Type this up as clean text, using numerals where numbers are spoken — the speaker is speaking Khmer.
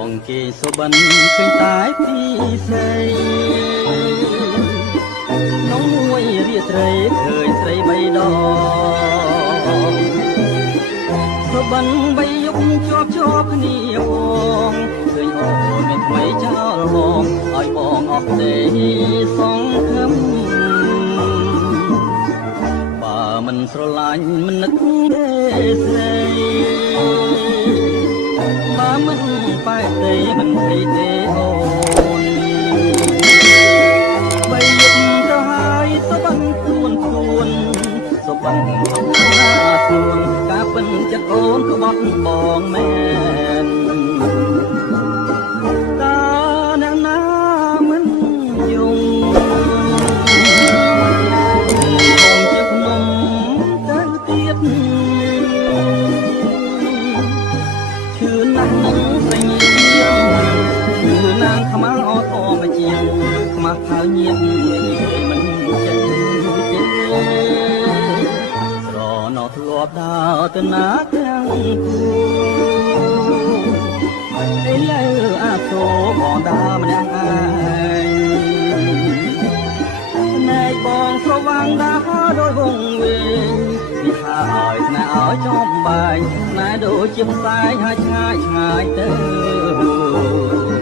ងគេសុបិនឃើញតែពីស្រីនំមួយរាត្រីឃើញស្រីបីដងសុបិនបីយប់ជាប់គ្នាបងឃើញអូនមានថ្មីចោលបងឲ្យបងអស់ទេសង្ឃឹមបើមិនស្រឡាញ់មិននឹកទេស្រីបើមិនបែកទេមិនភ័យទេអូនបីយប់ទៅហើយសុបិនខ្លួនសុបិនក្នុងណាខ្លួនការពិនចិត្តអូនក៏បត់បងមែនតើអ្នកណាមិនយំជាភ្នំទៅទៀតឈឺណាស់នឹងស្រីឈឺណាងខ្មៅអត់អមជាងខ្មាស់ខៅញៀនមិនចេះទេស្រណោធ្លាប់ដើរទៅណាទាំងគូឥឡូវអាសូរបងដើរម្នាក់ឯងណែបងស្រវាំងដើរដោយវងវែងពីថាឲ្យស្នេហ៍ឲ្យចំបែងណែដូចជាផ្សែងហើយឆ្ងាយទៅ